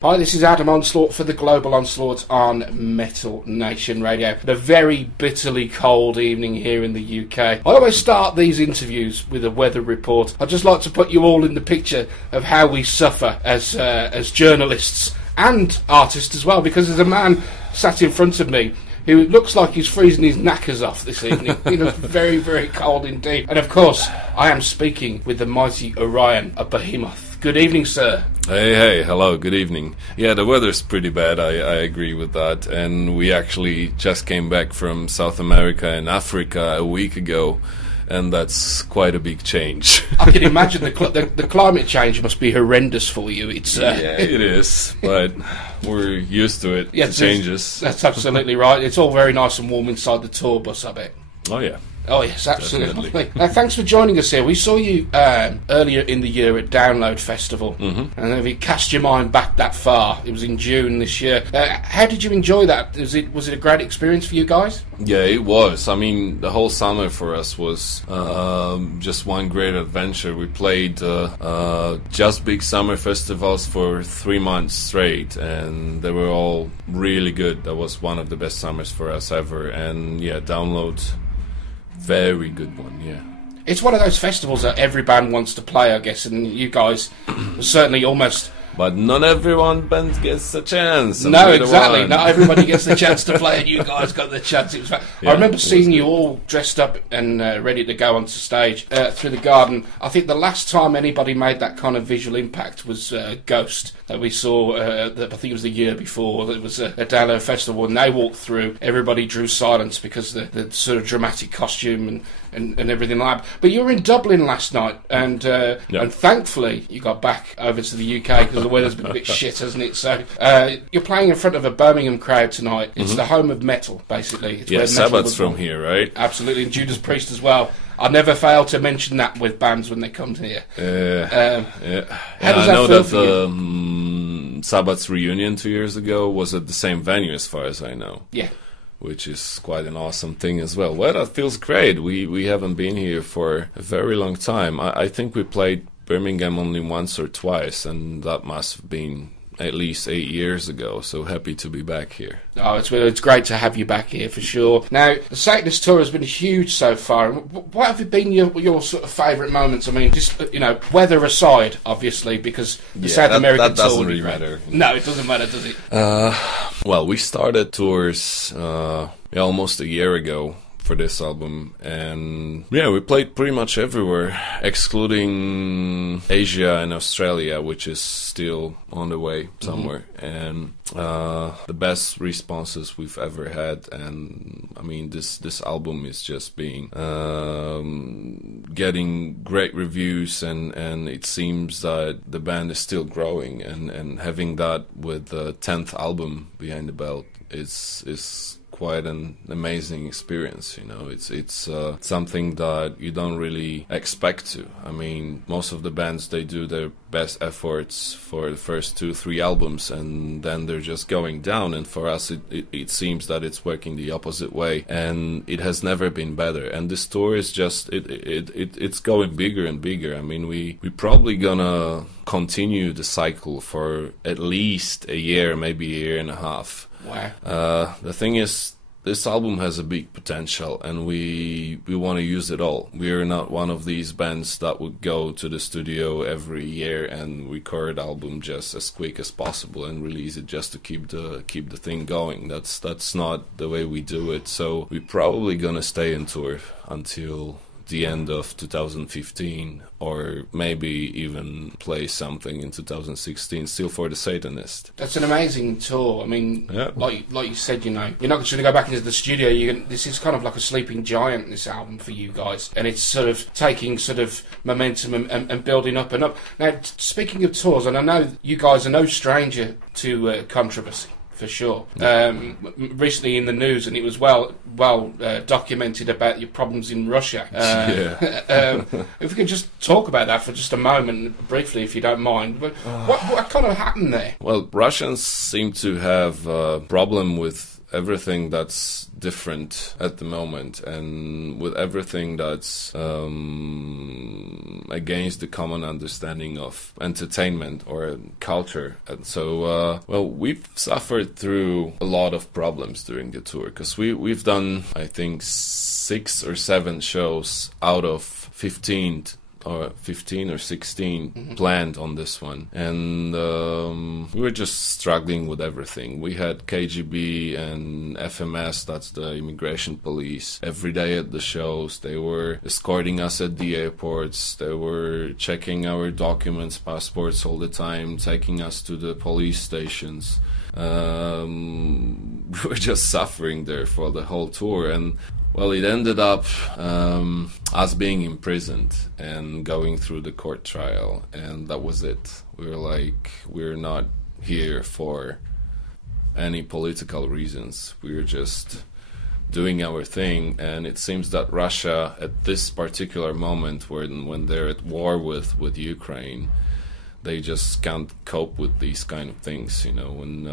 Hi, this is Adam Onslaught for the Global Onslaught on Metal Nation Radio. A very bitterly cold evening here in the UK. I always start these interviews with a weather report. I'd just like to put you all in the picture of how we suffer as journalists and artists as well, because there's a man sat in front of me who looks like he's freezing his knackers off this evening. It looks very, very cold indeed. And of course, I am speaking with the mighty Orion of Behemoth. Good evening, sir. Hey, hello, good evening. Yeah, the weather's pretty bad, I agree with that. And we actually just came back from South America and Africa a week ago, and that's quite a big change. I can imagine the climate change must be horrendous for you. Yeah, it is, but we're used to it. Yeah, the changes. That's absolutely right. It's all very nice and warm inside the tour bus, I bet. Oh, yeah. Oh, yes, absolutely. Thanks for joining us here. We saw you earlier in the year at Download Festival, and if you cast your mind back that far, it was in June this year. How did you enjoy that? Was it a great experience for you guys? Yeah, it was. I mean, the whole summer for us was just one great adventure. We played just big summer festivals for 3 months straight, and they were all really good. That was one of the best summers for us ever. And yeah, Download, very good one, yeah. It's one of those festivals that every band wants to play, I guess, and you guys certainly almost... But not everyone band gets a chance. No, exactly. Not everybody gets the chance to play, and you guys got the chance. Yeah, I remember seeing you all dressed up and ready to go onto stage through the garden. I think the last time anybody made that kind of visual impact was Ghost, that we saw, I think it was the year before. It was a Download Festival, and they walked through. Everybody drew silence because the sort of dramatic costume and everything like that. But you were in Dublin last night, and thankfully you got back over to the UK because the weather's been a bit shit, hasn't it? So you're playing in front of a Birmingham crowd tonight. It's the home of metal, basically. It's where Sabbath's from here, right? Absolutely, and Judas Priest as well. I never fail to mention that with bands when they come here. How does that feel for you? Sabbath's reunion 2 years ago was at the same venue, as far as I know. Yeah. Which is quite an awesome thing as well. Well, that feels great. We haven't been here for a very long time. I think we played Birmingham only once or twice, and that must have been at least 8 years ago, so happy to be back here. Oh, it's great to have you back here for sure. Now, the Satanist tour has been huge so far. What have been your sort of favourite moments? I mean, just, weather aside, obviously, because the South American that doesn't tour... really matter. No, it doesn't matter, does it? Well, we started tours almost a year ago for this album, and yeah, we played pretty much everywhere excluding Asia and Australia, which is still on the way somewhere. And the best responses we've ever had, and I mean this album is just being getting great reviews, and it seems that the band is still growing, and having that with the 10th album behind the belt is quite an amazing experience. It's something that you don't really expect to. I mean, most of the bands, they do their best efforts for the first 2-3 albums, and then they're just going down, and for us it seems that it's working the opposite way, and it has never been better. And this tour is just it's going bigger and bigger. I mean, we probably gonna continue the cycle for at least a year, maybe a year and a half. Wow. The thing is, this album has a big potential, and we want to use it all. We're not one of these bands that would go to the studio every year and record an album just as quick as possible and release it just to keep the thing going. That's not the way we do it. So we're probably gonna stay in tour until the end of 2015, or maybe even play something in 2016 still for the Satanist. That's an amazing tour. I mean, like you said, you're not just going to go back into the studio. This is kind of like a sleeping giant, this album, for you guys, and it's sort of taking sort of momentum and building up and up. Now, speaking of tours, and I know you guys are no stranger to controversy, for sure. Recently in the news, and it was well documented about your problems in Russia. If we could just talk about that for just a moment, briefly, if you don't mind. But what kind of happened there? Well, Russians seem to have a problem with everything that's different at the moment, and with everything that's against the common understanding of entertainment or culture. And so, well, we've suffered through a lot of problems during the tour, because we've done, I think, 6 or 7 shows out of 15 or 16 planned on this one, and we were just struggling with everything. We had KGB and FMS, that's the immigration police, every day at the shows. They were escorting us at the airports, they were checking our documents, passports all the time, taking us to the police stations. We were just suffering there for the whole tour, and well, it ended up us being imprisoned and going through the court trial, and that was it. We were like, we're not here for any political reasons. We were just doing our thing, and it seems that Russia, at this particular moment, when they're at war with Ukraine, they just can't cope with these kind of things, you know. And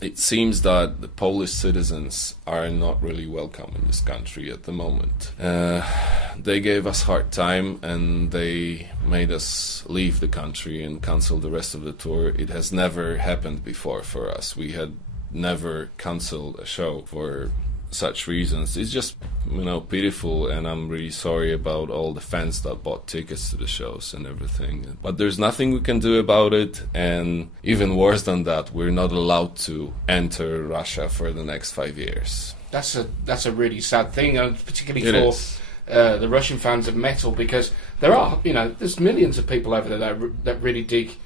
it seems that the Polish citizens are not really welcome in this country at the moment. They gave us hard time, and they made us leave the country and cancel the rest of the tour. It has never happened before for us. We had never cancelled a show for such reasons. It's just, you know, pitiful, and I'm really sorry about all the fans that bought tickets to the shows and everything. But there's nothing we can do about it, and even worse than that, we're not allowed to enter Russia for the next 5 years. That's a really sad thing, particularly for the Russian fans of metal, because there are, you know, there's millions of people over there that really dig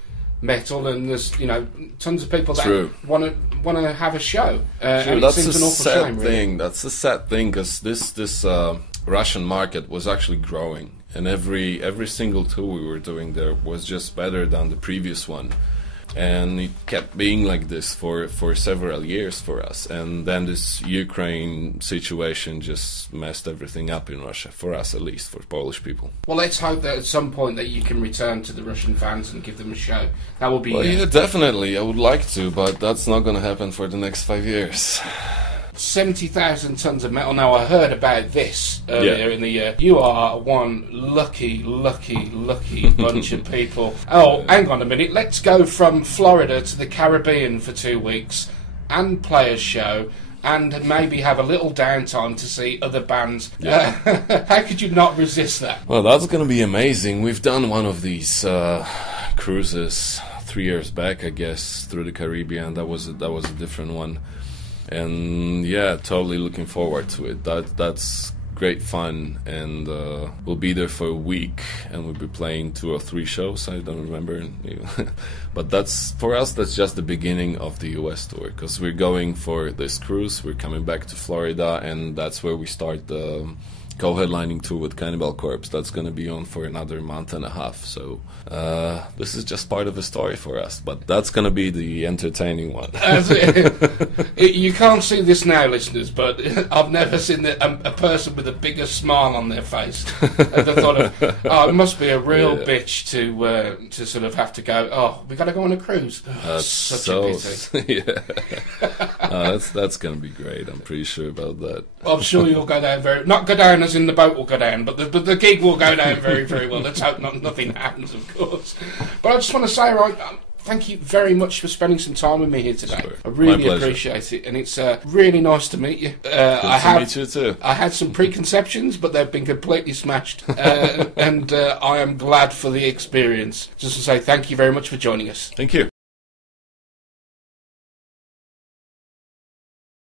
metal, and there's, you know, tons of people that want to have a show. And that's it seems a an awful sad shame, thing. really. That's a sad thing, because this Russian market was actually growing, and every single tour we were doing there was just better than the previous one. And it kept being like this for several years for us. And then this Ukraine situation just messed everything up in Russia, for us at least, for Polish people. Well, let's hope that at some point that you can return to the Russian fans and give them a show. That will be... Well, yeah, definitely. I would like to, but that's not going to happen for the next 5 years. 70,000 tons of metal. Now, I heard about this earlier in the year. You are one lucky bunch of people. Oh, hang on a minute. Let's go from Florida to the Caribbean for 2 weeks and play a show and maybe have a little downtime to see other bands. Yeah. How could you not resist that? Well, that's going to be amazing. We've done one of these cruises 3 years back, I guess, through the Caribbean. That was a different one. And yeah, totally looking forward to it. That's great fun, and we'll be there for a week, and we'll be playing 2 or 3 shows. I don't remember, but that's, for us, that's just the beginning of the US tour, because we're going for this cruise. We're coming back to Florida, and that's where we start the co-headlining tour with Cannibal Corpse. That's going to be on for another month and a half. So this is just part of the story for us, but that's going to be the entertaining one. You can't see this now, listeners, but I've never seen a person with a bigger smile on their face at the thought of, oh, it must be a real bitch to sort of have to go, oh, we got to go on a cruise. Oh, such a pity. That's going to be great. I'm pretty sure about that. I'm sure you'll go down not go down as in the boat will go down, but the gig will go down very, very well. Let's hope nothing happens, of course. But I just want to say, right, thank you very much for spending some time with me here today. Sure. I really appreciate it, and it's really nice to meet you. Meet you too. I had some preconceptions, but they've been completely smashed, and I am glad for the experience. Just to say thank you very much for joining us. Thank you.